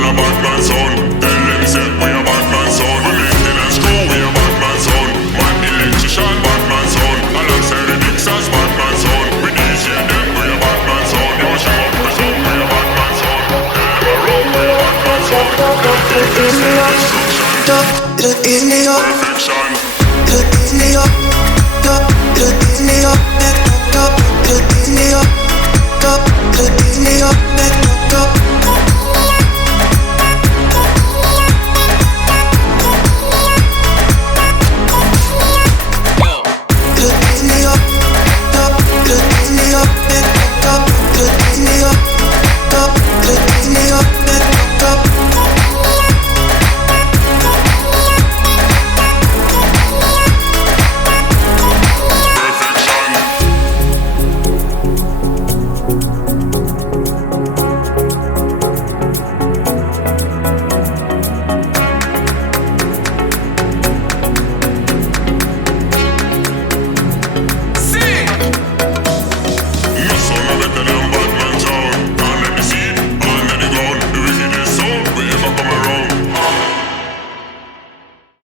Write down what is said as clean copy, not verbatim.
all a bad man sound. Tell them say we a bad man sound. We maintenance crew, we a bad man sound. Man electrician, bad man sound. Alongside the mixers, bad man sound. We DJ them, we a bad man sound. Yo, show up, we a bad man sound. Tell them a road, we a bad man sound. It'll ease me up. Perfection. It'll ease me up. It'll ease me up. Back up. It'll ease me up. It'll ease me up. Back up.